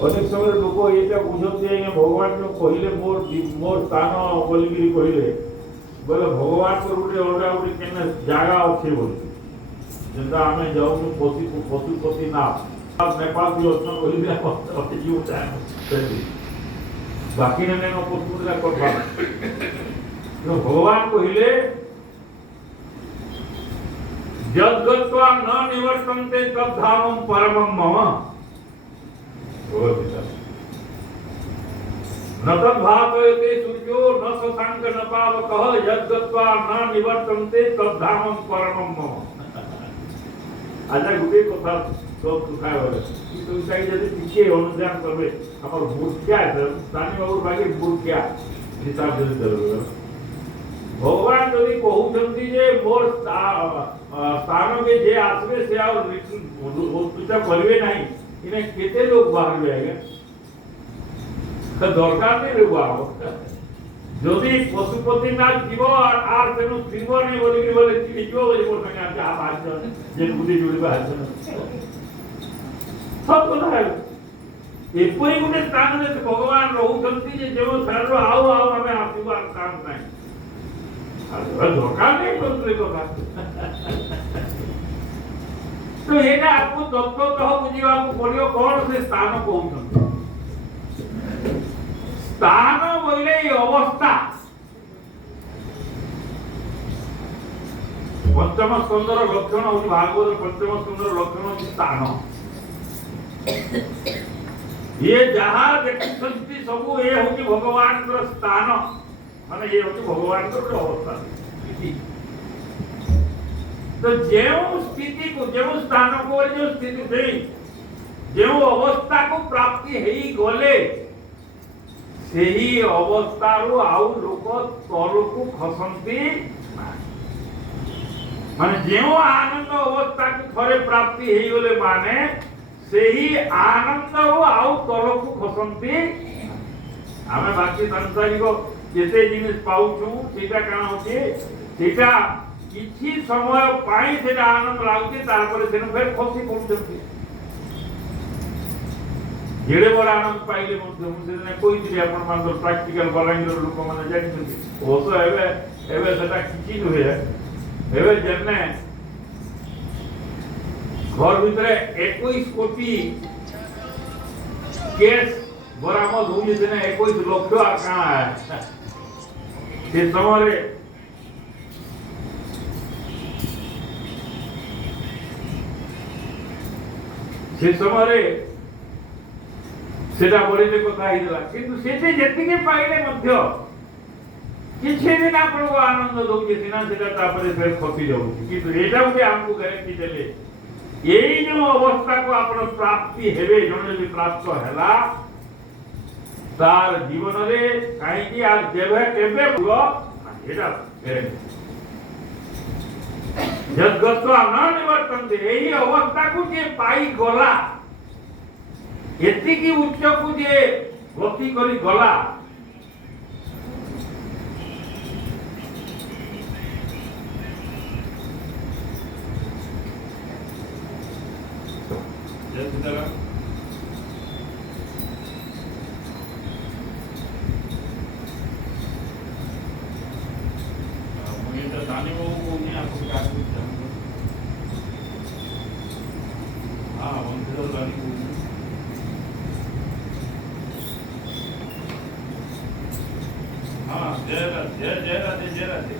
अनेक समय लोक ये बुझे भगवान जो कहले मोर स्थान बोलिकी कहले बोले भगवान को गोटे अलग गोटे जगह अच्छे बोली जेनता आम जाऊँ पशुपति ना नेपाल भी अच्छा बाकी ने पशुपति भगवान कहले जद्गत्वा न निवर्तन्ते तद्धामं परमं मम न तद्भासयते सूर्यो न शशांक न पावकः यद्गत्वा न निवर्तन्ते तद्धामं परमं मम। आजा गुटे कथा सब सुखाय वाले तो इसका यदि पीछे अनुध्यान करबे हमर मूर्खया स्थानीय बाबू बाकी मूर्खया हिसाब से चलबे भगवान यदि कहउछंती जे मोर स्थान के जे आसबे से और वस्तुता करबे नहीं इने केते लोग बाहर आएगा तो दरकार नहीं रहबा যদি পশুপতি না জীব আর তেনু জীব নেই বলি বলে কি জীব বলি বল না যা বাজ যে গুলি জুড়ি বাজ সব কথা है এপরি গুটে স্থানে ভগবান রহুচন্তি যে যেও সারো আও আও আমি আসিবার কাম নাই আর দরকার নেই কোনরে কথা তো এটা আপু তত্ত্বতঃ বুঝিବାକୁ পড়িও কোন সে স্থান কହୁଛନ୍ତି स्थान बोले अवस्था पंचम स्कंदर लक्षण हो भागवत पंचम स्कंदर लक्षण हो स्थान ये जहां देखुछंती सब ये होची भगवान रो स्थान माने ये होची भगवान रो अवस्था तो जेउ स्थिति को जेउ स्थान को जो स्थिति थे जेउ अवस्था को प्राप्ति हेई गले सेही अवस्था रो आउ लोक तल को खसंती माने जेउ आनंद अवस्था को थरे प्राप्ति हेई गले माने सेही आनंद रो आउ तल को खसंती आमे बाकी संसारिक जेते जिनिस पाउछु सेटा काना होचे सेटा किछि समय पाई सेटा आनंद लागुची तार पर सेनु फेर खसी पड़ुछंती जेडे बड़ा आनंद पाइले मुझे कोई थी अपन मान तो प्रैक्टिकल बलांगीर लोक माने जानिछंती ओसो एबे एबे सेटा किछि नुहे एबे जन्ने घर भितरे 21 कोटी केस बरामद होई जेने 21 लाख आ काना है से समरे से समरे सेटा बड़ी कथा हिला किंतु सेटे जेतिके पाइले मध्य किछि दिन आपन को आनंद दोगे सिना सेटा तापरे फेर खपी जाउ किंतु एटा उते हमको गारंटी देले एई जो अवस्था को आपन प्राप्ति हेबे जने भी प्राप्त हैला तार जीवन रे काई कि आ जेबे केबे पुरो एटा जगत्वा न निवर्तन्ते एई अवस्था को जे पाई गला एतिकी उच्च को जे गति करी गला जयसिद्धरा मुझे तो दानी वो नहीं आपको क्या पूछता हाँ वंशज दानी को हाँ जय राधे जय राधे जय राधे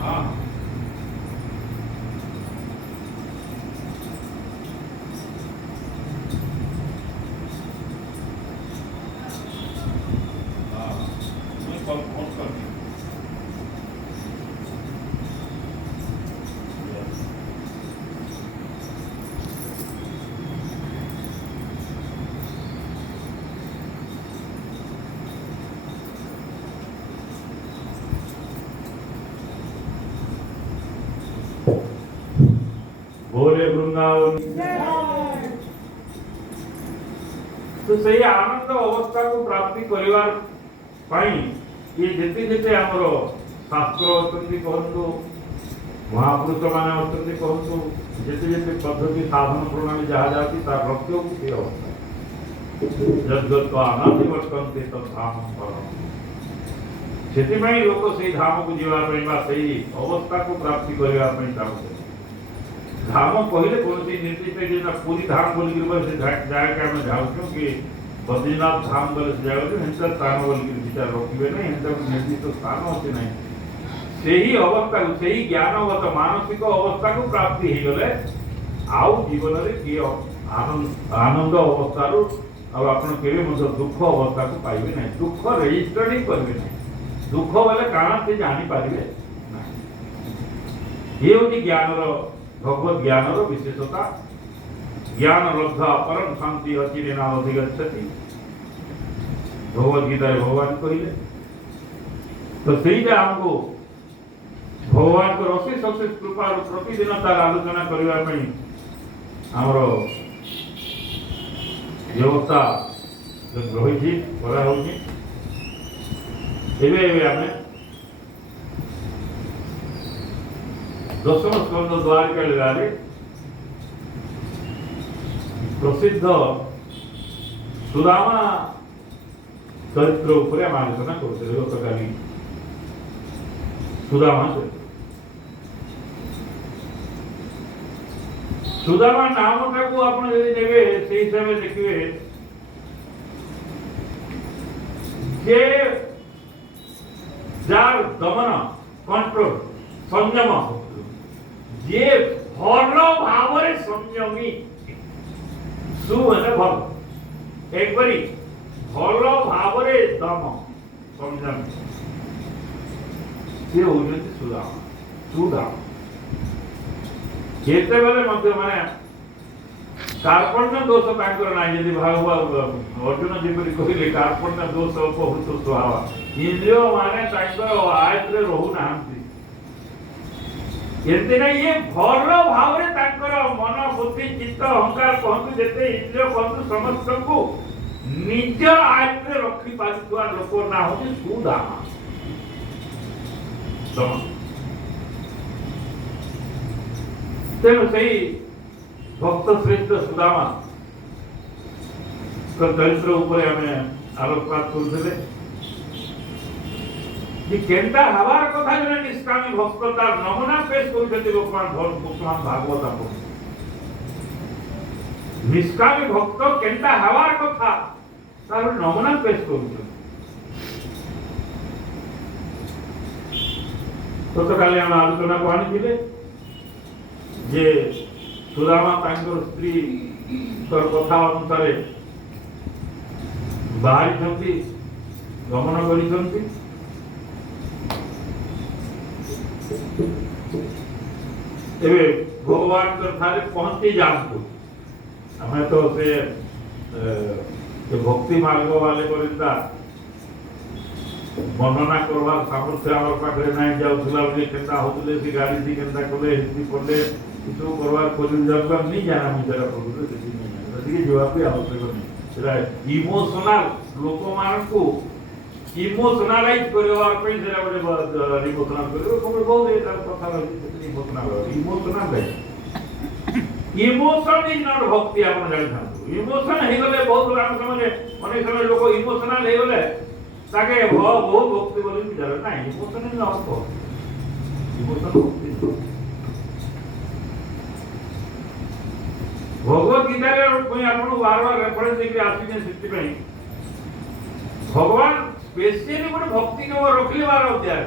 हाँ बोले वृंदावन। तो सही आनंद अवस्था को प्राप्ति करिवार पाई ये जेते जेते हमरो शास्त्र अछंती कहंतु महापुरुष माने अछंती कहंतु जेते जेते पद्धति साधन प्रणाली जहा जाती ता रक्तो की अवस्था जगत आनंद वर्तन्ते तद्धाम परम सेति में लोक से धाम को जीवा पइबा सही अवस्था को प्राप्ति करिवा पइ चाहते धाम कहले कोनसी निर्दिष्ट जेना पूरी धाम बोली के से जाय के हम जाऊ क्योंकि बद्रीनाथ धाम बोले जाऊ तो हिंसा स्थान बोली के विचार रखिबे नहीं हिंसा निर्दिष्ट स्थान होते नहीं सही अवस्था सही ज्ञानगत मानसिक अवस्था को प्राप्ति हे गले आउ जीवन रे की आनंद अवस्था रो अब आपण केबे मत दुख अवस्था को पाइबे नहीं दुख रजिस्टर ही करबे नहीं दुख वाले काना से जानि पारिबे नहीं ये होती ज्ञान रो भगवत ज्ञान रो विशेषता ज्ञान लब्धा परम शांति अचिरेना अधिगच्छति भगवत गीता भगवान कहिले तो सही जे हमको भगवान को रसी सबसे कृपा रो प्रतिदिन तार आलोचना करबा पई हमरो व्यवस्था रही करा होगी एवे आमे दशम स्कंद द्वारिका लीलारे प्रसिद्ध सुदामा चरित्र उपरे आम आलोचना करुले गतकाली सुदामा सुदामा नामटा को आपण यदि देबे से हिसाब से देखिए जे जार दमन कंट्रोल संयम जे भल भाव रे संयमी सु माने भल एक बारी भल भाव रे दम संयम से होने सुदामा सुदामा केते बेले मध्य माने कार्पण्य दोष तांकर नाही यदि भाव अर्जुन जेपरि कहिले कार्पण्य दोष बहुत स्वभाव इंद्रिय माने तांकर आयत रे रहु नाहंती एते नै ये भल भाव रे तांकर मन बुद्धि चित्त अहंकार कहंतु जेते इंद्रिय कहंतु समस्त को निज आयत रे रखि पाछुआ लोक ना होती सुदामा तेणु सही भक्त श्रेष्ठ सुदामा चरित्र उपरे हमें आलोकपात करते कि केंता हवार कथा जने निष्कामी भक्त तार नमूना पेश करते लोकमान भगवान भागवत आपन निष्कामी भक्त केंता हवार कथा तार नमूना पेश करते तो काले हम आलोचना को आनी जे सुदामा तांकर स्त्री तर कथा अनुसार बाहरी छंती गमन करी छंती एबे भगवान कर थारे पहुंची जानतो हमें तो से भक्ति मार्ग वाले करिता वर्णना करवा सामर्थ्य हमर पाखरे नाही जाउथला जे केंता होतले से गाड़ी दी केंता कोले हिस्ती पड़ले किछु करवा कोली जगह नहीं जाना मुझरा प्रभु से नहीं जदी जवाब भी आवश्यक नहीं सेरा इमोशनल लोक मान को इमोशनलाइज करवा पे सेरा बड़े इमोशनल करो कोन बहुत ए कथा रही इमोशनल है इमोशन इज नॉट भक्ति आपण जानि थांतु इमोशन हे गले बहुत लाम समय माने समय लोक इमोशनल हे गले ताके बहुत भक्ति बोली विचार ना इमोशन इज नॉट इमोशन भक्ति भगवत गीता रे कोई आपण बार-बार रेफरेंस देके आसीने सिद्धि पई भगवान स्पेशली कोन भक्ति के रखले बार अध्याय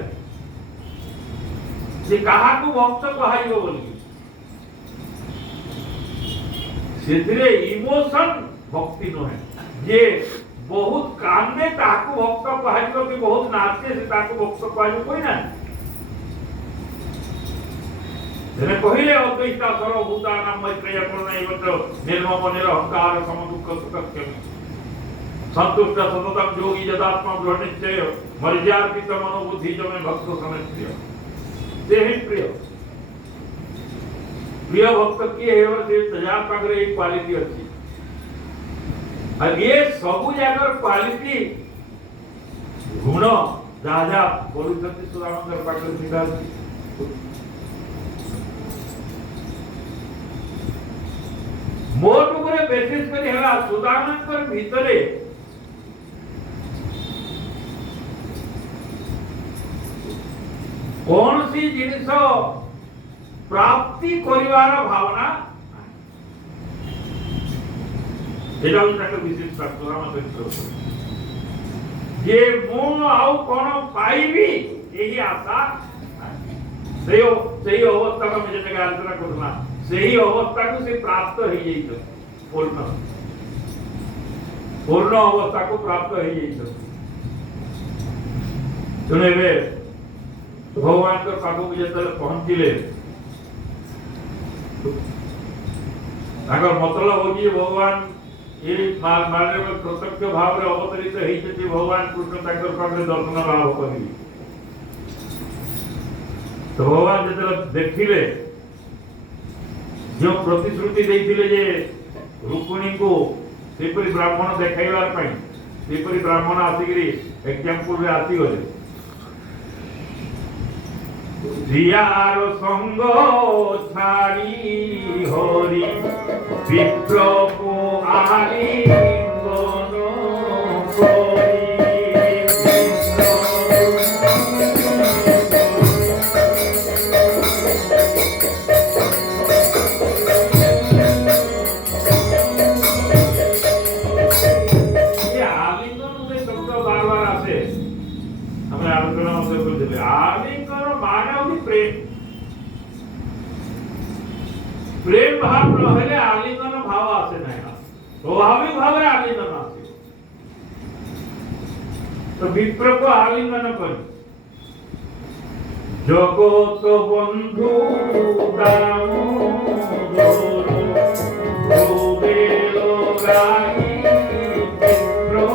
जे कहा को भक्त कहाइबो बोली सेतिरे इमोशन भक्ति न है जे बहुत कांदे ताको भक्त कहाइबो कि बहुत नाचे से ताको भक्त कहाइबो कोई ना जने कहिले अद्वैता सर्वभूतानां मैत्रेय करुणैवच निर्मम निरहंकार समदुःख सुखक्षम संतुष्ट सततम योगी यदात्मा दृढ़ निश्चय मर्यादित मनोबुद्धि जो में भक्त समेत प्रिय ते ही प्रिय प्रिय भक्त किए हेबर से तजार पाखरे एक क्वालिटी अच्छी और ये सबु जाकर क्वालिटी गुण जहाँ जहाँ बोलुଛନ୍ତି ସୁଦାମଙ୍କର ପାଖରେ ଥିଲା मोट उपरे बेसिस करी हला सुदामଙ୍କର ଭିତରେ कौन सी जिनिस प्राप्ति करिवार भावना एटा उनका विशेष सुदामा चरित्र ये मो आउ कोन पाइबी यही आशा सही अवस्था को मुझे आलोचना करना सही अवस्था को से प्राप्त हो जाइतो पूर्ण पूर्ण अवस्था को प्राप्त हो जाइतो सुनेबे भगवान के पाखु जतले पहुंचिले अगर मतलब हो कि भगवान ये मार्ग में प्रत्यक्ष भाव रे अवतरित होइछथि भगवान कृष्ण ताकर पाखरे दर्शन लाभ करी तो भगवान जतले देखिले जो प्रतिश्रुति देइथिले जे रुक्मिणी को सेपरि ब्राह्मण देखाइबार पई सेपरि ब्राह्मण आसीगिरी एग्जांपल रे आसी गले जियार संग छाड़ी हरि विप्र को आलिंगन करी ये आलिंगन में शब्द बार-बार आते हमें आलोचना में बोलते आलिंगन मानव प्रेम प्रेम भाव नहले आलिंगन भाव आसे नहीं स्वाभाविक भाव रे आलिंगन आसे तो विप्र को आलिंगन कर जगत बंधु दामोदर गोवेल गाई विप्र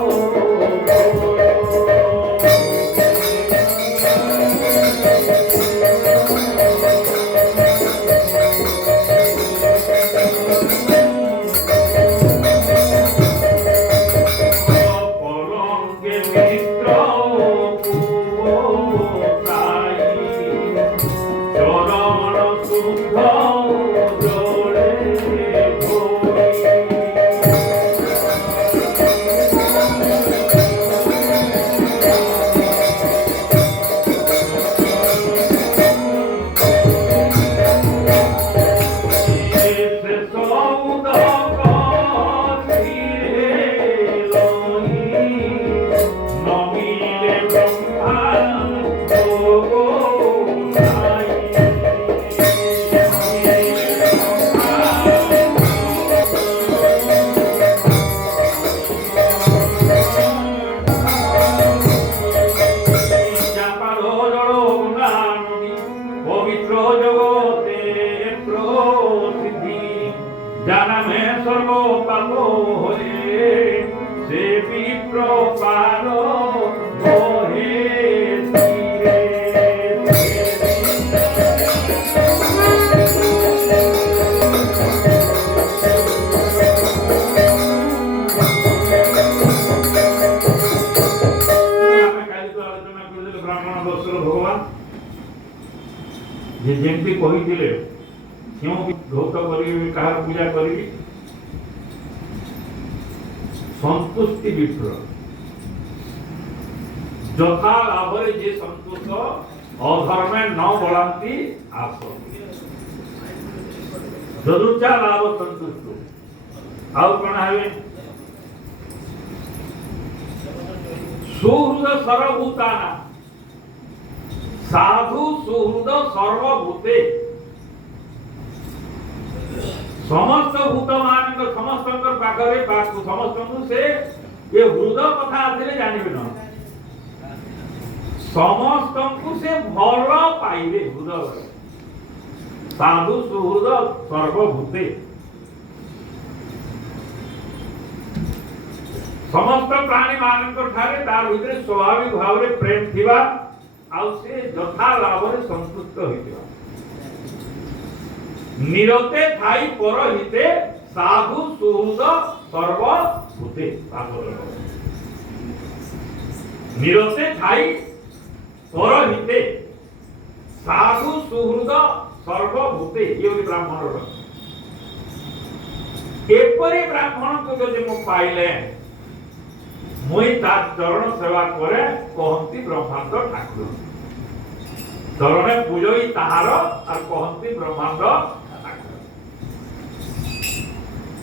जे जेंती कहिथिले क्यों धौत करी कहार पूजा करी संतुष्टि विप्र जथा लाभरे जे संतोष अधर्मे न बढ़ाती आस जदुचा लाभ संतुष्ट आउ कोन हवे सुहृद सर्वभूताना साधु सुहृद सर्वभूते समस्त भूत मान समस्त पाखरे समस्त से ये हृदय कथा आथिले जानिबे न समस्त को से भल पाइबे हृदय साधु सुहृद सर्वभूते समस्त प्राणी मान ठारे तार भीतर स्वाभाविक भाव रे प्रेम थिबा आउ से जथा लाभ रे संतुष्ट होइबा निरते थाई परहिते साधु सुहृद सर्वभूते। निरते थाई परहिते साधु सुहृद सर्वभूते, ये होती ब्राह्मण। एपरी ब्राह्मण को जदि मु पाइले मुई तार चरण सेवा करे कहंती ब्रह्मांड ठाकुर। चरणे पूजई ताहार और कहंती ब्रह्मांड ठाकुर।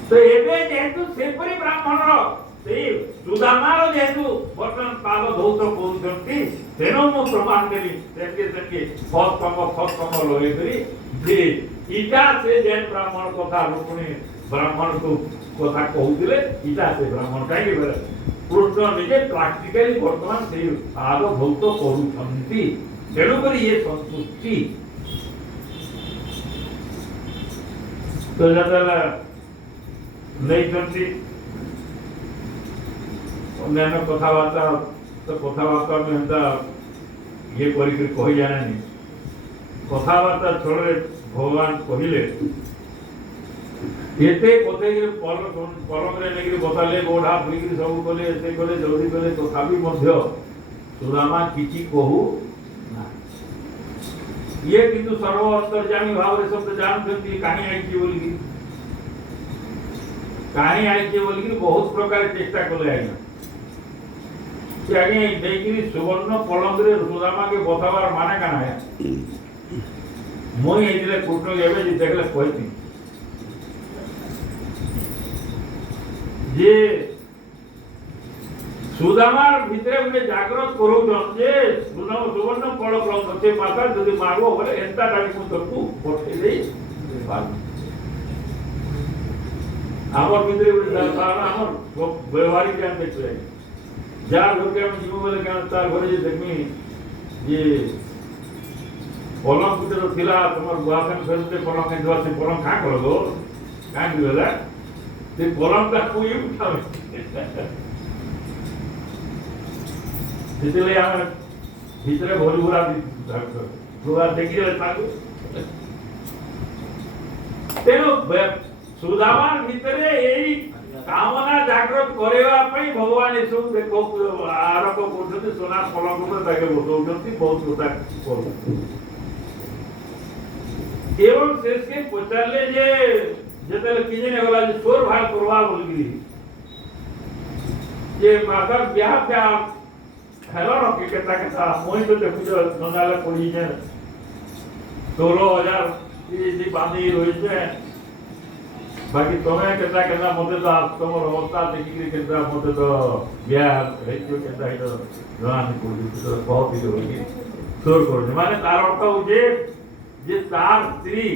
तो एबे जेतु सेपरी ब्राह्मण से सुदामार जेतु वर्तमान पाद धौत करूछंती तेनो मु प्रमाण देली सेके फस लगे करी जे इटा से जेन ब्राह्मण कथा रुकुनी ब्राह्मण को कथा कहूतिले इटा से ब्राह्मण काहे बेले कृष्ण निजे प्रैक्टिकली वर्तमान से पाद धौत करूछंती तेणु करी ये संतुष्टि। तो जदला नहीं करती अन्यान्य कथावार्ता तो कथावार्ता में हमदा ये करी कही जाना नहीं। कथावार्ता छोड़े भगवान कहिले एते कोते के परम रे नेगिरी बताले गोढा भुईगिरी सब कोले एते कोले जल्दी कोले तथापि मध्य सुदामा किछि कहू ना। ये किंतु सर्व अंतर्यामी भाव रे सब जानथि कहानी आइछि बोली कहानी आइछि बोली बहुत प्रकार चेष्टा कले आइना आगे देखिरी सुवर्ण पलंग रे सुदामा के बतावार माने काना है मोई एजिले कृष्ण एबे जे देखले कहती जे सुदामार भितरे उने जागृत करू जे सुवर्ण पलंग से माता जदि मारबो बोले एंता डाली को तकू पठे देई हमर भितरे उने हमर व्यवहारिक ज्ञान देखले जार घर के हम जीव बोले क्या तार घरे जे देखमी ये पलंग कुटे थिला तमर बुआसन फेरते पलंग के द्वार से पलंग खा करलो का दिला ते पलंग का कोई उठावे जितले हम भीतरे भोली भरा दुआ देखि ले ताकू तेनो सुदामान भितरे एई कामना जागृत करेवा पई भगवान ए सब देखो आरंभ करते सोना पलंग पर ताके बतौछंती बहुत कथा करू एवं शेष के पचारले जे जेतले किजे ने गला जे सोर भाग करवा बोलगी जे माता ब्याह क्या हेलो न के केता मोई तो देखु जो ननाला पड़ी जे 16000 ई बांधी रही छे बाकी तुम्हें केता केता मते तो तुमर अवस्था देखि केता मते तो ब्याह हेतु केता हितो जवानी कोली तो बहुत ही होगी सोर कर माने तार अर्थ होजे जे तार स्त्री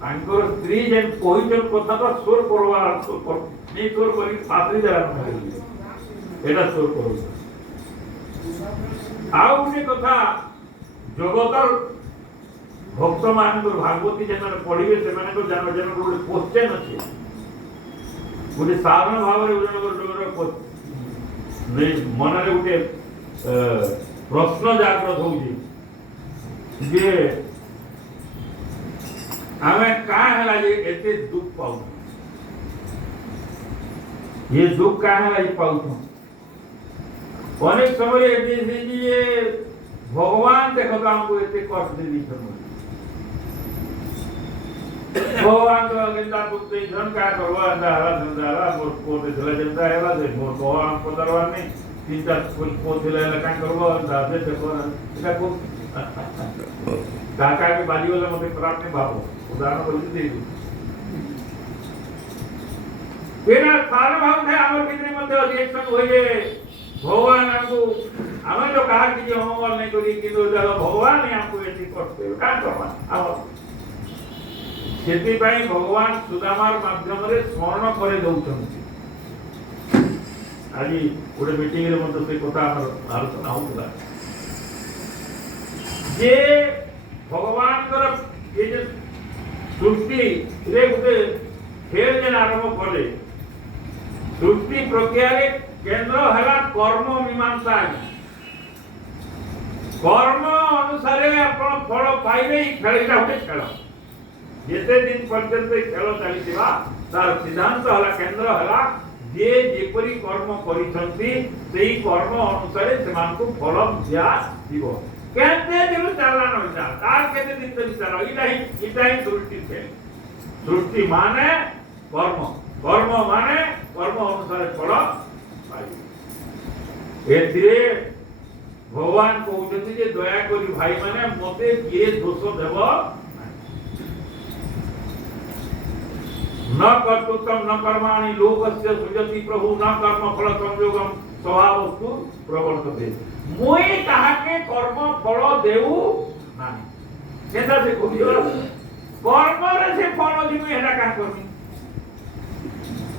तांकर स्त्री जेन कोहिचन कथा तो सोर करवा नहीं सोर करी पात्री जरा एटा सोर करू आउ ने कथा जगतर भक्त मान भागवती जन पढ़िबे से माने तो जान जन को क्वेश्चन अछि गोटे साधारण भाव रे नहीं मन रे गोटे प्रश्न जागृत होउची जे हमें का हला जे एते दुख पाउ ये दुख का हला जे पाउ अनेक समय एते जे भगवान देखो हमको एते कष्ट दे दी भगवान तो अगिंदा दुखते धन का करवा अंधारा धंधारा मोर कोते चला जनता हैला दे मोर भगवान को दरबार में तीन चार कोई कोते ले लका करवा दादे देखो इका को काका के बाली वाला मते प्राप्त नहीं बाबू उदाहरण बोल दे तेरा सारे भाव थे हमर कितने मते रिएक्शन होई जे भगवान हमको हमें जो कहा कि जो हम नहीं करी कि तो भगवान ने हमको ऐसी कष्ट दे का करवा अब सेति पई भगवान सुदामार माध्यम रे स्मरण करे दउछंती आज गोटे मीटिंग रे मते से कथा हमर आलोचना होता जे भगवान कर ये जे सृष्टि रे गोटे खेल जे आरंभ करे सृष्टि प्रक्रिया रे केंद्र हला कर्म मीमांसा कर्म अनुसार आपण फल पाइबे खेलटा होते खेल जेते दिन पर्यंत खेल चलीथिबा तार सिद्धांत हला केंद्र हला जे जेपरी कर्म करिसंती सेही कर्म अनुसार सेमानकु फल दिया दिबो केते दिन चलना नइता तार केते दिन चली चलो इटाई सृष्टि छे सृष्टि माने कर्म कर्म माने कर्म अनुसार फल पाई एथिरे भगवान कहउछथि जे दया करी भाई माने मते किए दोष देबो न कर्तृत्वम न कर्माणि लोकस्य सृजति प्रभु न कर्म फल संयोगम स्वभावस्तु प्रवर्तते मोई काहाके कर्म फल देउ नाही केता से कहियो कर्म रे से फल दिबे हेला का करमी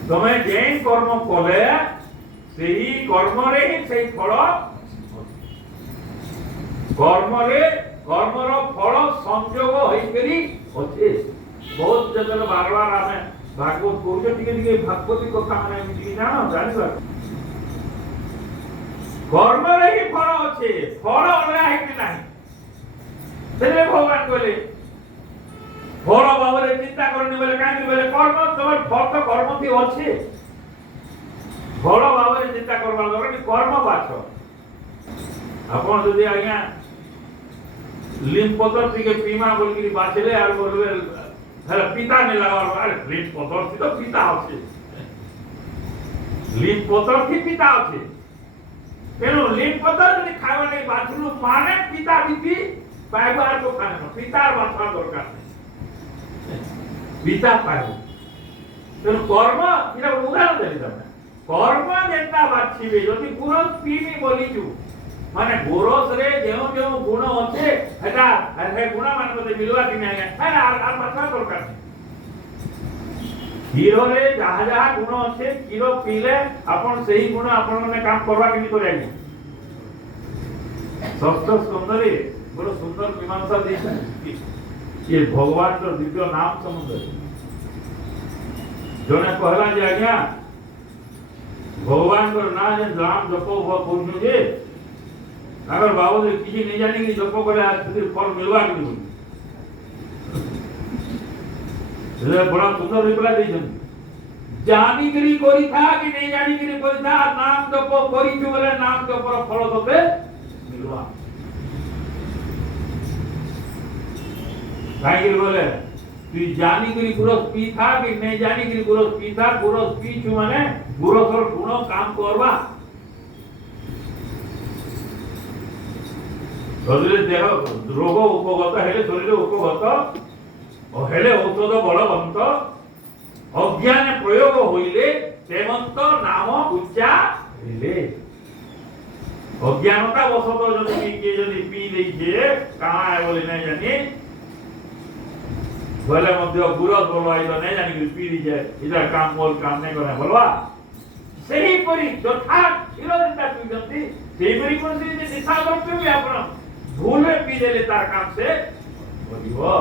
तमे जेन कर्म कले सेही कर्म रे ही सेही फल कर्म रे कर्मर फल संयोग होई करी होते बहुत जगह बार बार आमे भागवत कौचे टिके भागवती कथा माने एमती जानो जानिबा कर्म रे ही फल अछि फल अलगा हेति नाही सेले भगवान कहले फल बाबरे चिंता करनी बोले काहे बोले कर्म तोर फल तो कर्म थी अछि फल बाबरे चिंता करबा दरकार कर्म बाछ आपण जदी आज्ञा लिम पतर टिके पीमा बोलगिरी बाछले आर बोलबे हेला पिता ने लगाव अरे लिम पतर थी तो पिता अछि लिम पतर थी पिता अछि तेनो लिम पतर जदी खावा नै बाछलु माने पिता दिपि पाइबार तो खाने पितार बाछा दरकार पिता पाइबो तेनो कर्म इरा उदाहरण देली तमे कर्म जेता बाछिबे जदी गुरस पीनी बोलिचु माने गोरस रे जेउ जेउ गुण अछि हेटा हे गुण मान मते मिलवा कि नै है आर बाछा दरकार हीरो रे जहा जहा गुण अछि हीरो पीले आपण सही गुण आपण माने काम करबा कि नै करै षष्ठ स्कंदरे बड़ सुंदर मीमांसा दी ये भगवान रो दिव्य नाम समुद्र जने कहला जे आज्ञा भगवान रो नाम जे नाम जपो हो पुण्य जे अगर बाबू रे किछि नै जानि कि जपो करे आतिर फल मिलवा कि नै ये बड़ा सुंदर रिप्लाई दैछन जानि करी करी था कि नै जानि करी करी था नाम जपो करी छु बोले नाम जपर फल तते मिलवा काहे बोले तू जानी करी गुरस पी था कि नहीं जानी करी गुरस पी था गुरस पी छु माने गुरसर गुण काम करबा शरीर देह रोग उपगत हेले शरीर उपगत ओ हेले औषध बलवंत अज्ञान प्रयोग होइले तेमंत नाम उच्चा हेले अज्ञानता वशत जदि के जदि पी देइछे कहां है बोले नहीं जानी बोले मध्य गुरस बोलवाई तो नहीं जानी पी दी जाए इधर काम बोल काम नहीं करना बोलवा सही परी यथा इरोदिता पिजंती सही परी कोन से जे दिशा करते भी आपण भूले पी देले तार काम से बोलिबो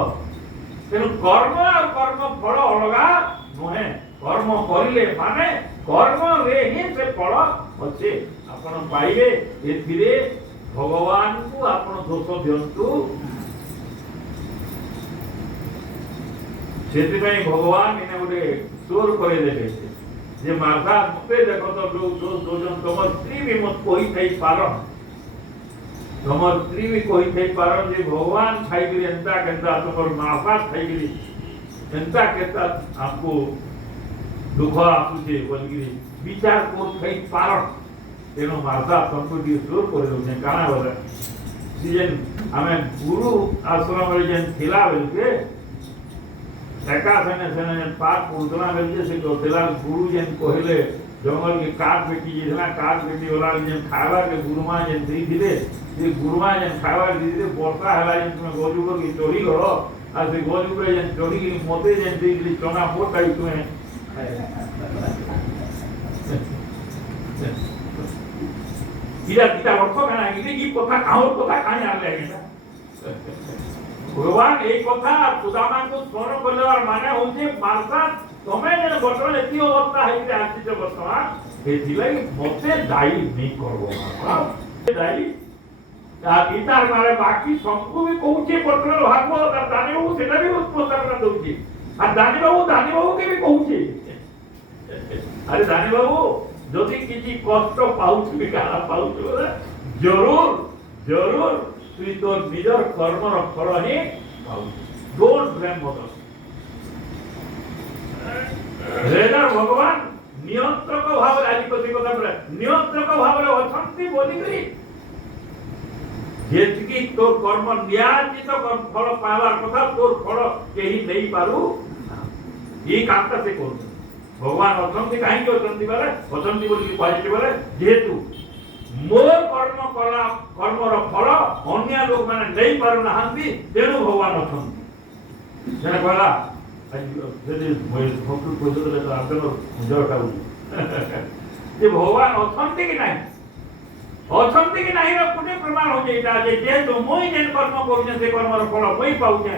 तेनु कर्म और कर्म फल अलगा नहे कर्म करिले माने कर्म रे ही से फल अछि आपण पाइबे एथिरे भगवान को आपण दोष दियंतु सेति पई भगवान इने गोटे चोर करे देले जे माता मते देखो तो दोजन तमर स्त्री भी मत कोई थई पारन तमर स्त्री भी कोई थई पारन जे भगवान खाई के एंता केंता तमर माता खाई के एंता केता आपको दुख आसुचे बोलगिरी विचार को थई पारन तेनो माता संपत्ति चोर करे दोने काना बोले जेन हमें गुरु आश्रम रे जेन थिला बेलके एका सेने सेने पाक उदना बेलजे से तो दिला गुरु जेन कहले जंगल के काट बेटी जेना काट बेटी वाला जेन खावा के गुरुमा जेन दी दिले जे गुरुमा जेन खावा दी दिले बोरता हला जेन तुमे गोजुगर की चोरी करो आ से गोजुगर जेन चोरी की मोते जेन दी दिले चोना मोटा ही तुमे इला किता अर्थ काना इले की कथा काहर कथा काहे आले आगे भगवान एक कथा सुदामा को स्मरण करले और माने होचे मारसा तमे जे बटन एती अवस्था है जे आछि वर्तमान ए दिलाई मते दाई नहीं करबो दाई गीतार मारे बाकी सबको भी कहूचे पत्र भागव दानी बाबू सेटा भी पुस्तक दउची आ दानी बाबू के भी कहूचे अरे दानी बाबू जदि किछि कष्ट पाउछि गाला पाउछि बोले जरूर जरूर तुई तो निजर कर्मर फल ही पाउछि डोंट ब्लेम अदर्स रेडर भगवान नियंत्रक भाव आज कथि कथा बोले नियंत्रक भाव अछंती बोली करी जेतकी तोर कर्म नियाजित फल पावार कथा तोर फल केही नहीं पारु ये कामटा से करू भगवान अछंती काहे के अछंती बोले अछंती बोली कहै बोले जेतु मोर कर्म कला कर्मर फल अन्य लोक माने नहीं पारु नहांती तेनु भगवान अछंती जने कहला यदि भक्त खोजले तो आपन जर काउ ये भगवान अछंती कि नहीं अछंती कि नहीं कुने प्रमाण हो जेटा जे तो मोई जेन कर्म करू से कर्मर फल कोई पाउ जे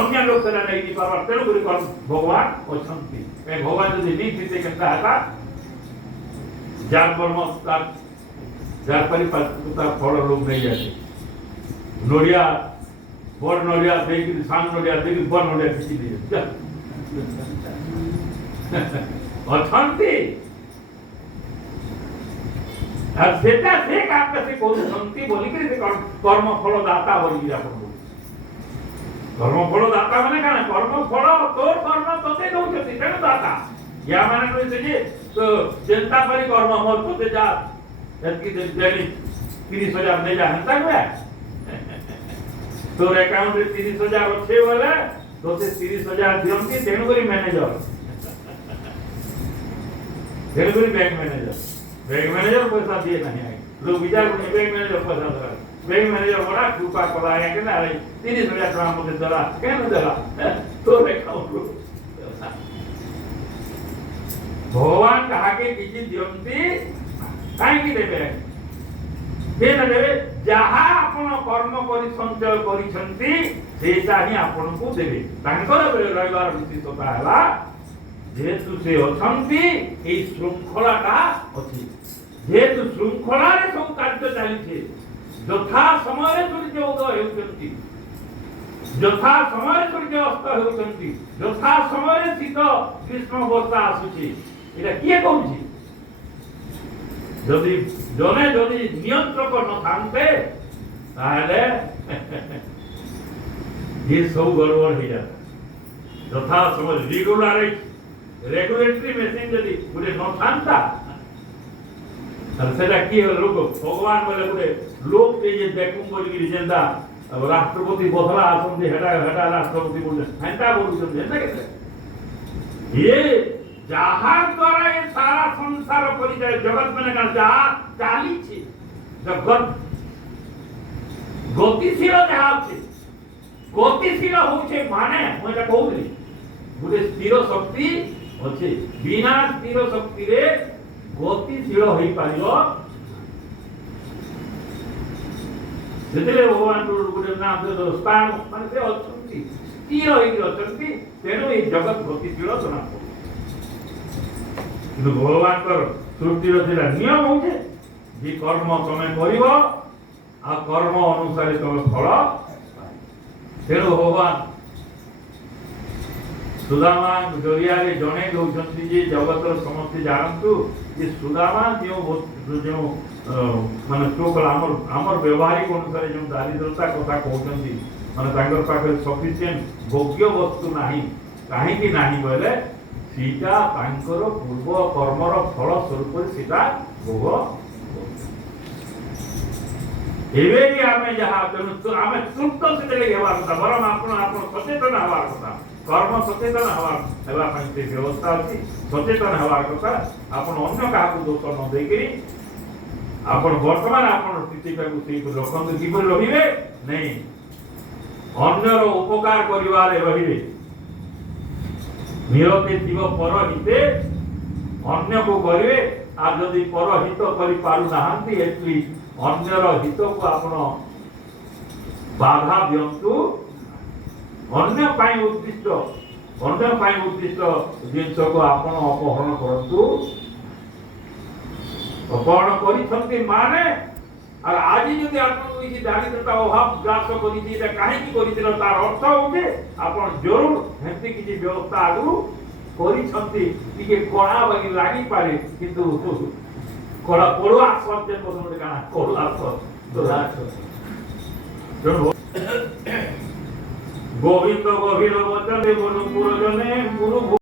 अन्य लोक सेना नहीं दी पावर तेनु करी कर्म भगवान अछंती ए भगवान जदि नी दिते केता हता जार कर्म जार परिपक्वता फल लोग नहीं जाते नोरिया बड़ नोरिया देखि सांग नोरिया देखि बड़ नोरिया खिची दे अछंती আর সেটা সে কামটা সে কোন শান্তি বলি করে সে কর্ম ফল দাতা বলি আপন কর্ম ফল দাতা মানে কেন কর্ম ফল তোর কর্ম তোতে দউছতি কেন দাতা ইয়া মানে কইছে যে তো চিন্তা করি কর্ম মোর তোতে যা এতকি দেনি 30000 নে যা হন্তা কয় তোর অ্যাকাউন্টে 30000 আছে বলে তোতে 30000 দিয়ন্তি তেনু করি ম্যানেজার তেনু করি ব্যাংক ম্যানেজার बैंक मैनेजर पैसा दिए नहीं आए लोग विचार करने बैंक मैनेजर पैसा दे बैंक मैनेजर बड़ा कृपा करा है कि ना 30,000 टका मुझे दला केन दला तो अकाउंट भगवान कहा के किछि दियंती काहे कि देबे के न देबे जहा आपण कर्म करि संचय करिसंती सेटा ही आपण को देबे तांकर रविवार विशेषता हला जेतु से अछंती ए श्रृंखलाटा अछि जेतु श्रृंखलारे सब कार्य चलिछे यथा समय सूर्य उदय हेउचंती यथा समय सूर्य अस्त हेउचंती यथा समय शीत ग्रीष्म वर्षा आसुची एटा किए कहूची जदि जने जदि नियंत्रक न थांते ताहले ये सब गड़बड़ हो जाता यथा समय रेगुलेटरी मशीन जदि गुटे न थांता सेटा की हो लोक भगवान बोले गुटे लोक के जे देखुम बोली कि जेंदा राष्ट्रपति बदला आसन दे हेटा हेटा राष्ट्रपति बोले हेटा बोलुछन जेंदा के ये जहां द्वारा ये सारा संसार परिचय जगत में का जा चाली छी जगत गतिशील जहां छी गतिशील होछे माने मोटा कहउली गुटे स्थिर शक्ति अछि बिना स्थिर शक्ति रे गतिशील होई पारिबो जेतेले भगवान गुटे नाम दे स्थान माने से अछंती स्थिर होई अछंती तेनु ए जगत गतिशील जना किंतु भगवान कर सृष्टि रो थिला नियम होचे जे कर्म तमे करिवो आ कर्म अनुसार तमे फल तेनु भगवान सुदामा जरिया रे जने दउछंती जे जगतर समस्त जानतु जे सुदामा जो माने टोकल हमर व्यवहारिक अनुसार जो दारिद्रता कथा कहउछंती माने तांगर पाखे सफिशिएंट भोग्य वस्तु नाही काहे कि नाही बोले सीता तांकर पूर्व कर्मर फल स्वरूप सीता भोग एवे भी आमे जहा तो आमे तृप्त से ले हेवा कथा बरम आपण सचेतन हवा कथा कर्म सचेतन हवा से व्यवस्था अच्छी सचेतन हवा कथा आपण अन्य का दोष न देकरी आपण वर्तमान आपण स्थिति को से रखन कि रहिबे नहीं अन्यर उपकार करिवारे रहिबे निरते जीव पर हिते अन्य को करिवे आ जदि पर हित करि पारु नाहंती एटली अन्यर हित को आपण बाधा दियंतु अन्य पाई उद्दिष्ट जिनस को आपण अपहरण करंतु अपहरण करिसंती माने और आज जदि आपण କିଛି ଦାରିଦ୍ରତା ଅଭାବ ଗ୍ରାସ କରିଛି ଏଟା କାହିଁକି କରିছিল ତାର ଅର୍ଥ ହଉଛି ଆପଣ ଜରୁର ଏମିତି କିଛି ବ୍ୟବସ୍ଥା ଆଗରୁ କରିଛନ୍ତି ଟିକେ କଳା ବାଗି ଲାଗିପାରେ କିନ୍ତୁ କଳା ପଡୁଆ ସତ୍ୟ ଗୋଟେ କାଣା କଳା ଗୋବିନ୍ଦ ଗଭୀର ବଚନେ ଗୁରୁ ପୁରଜନେ ଗୁରୁ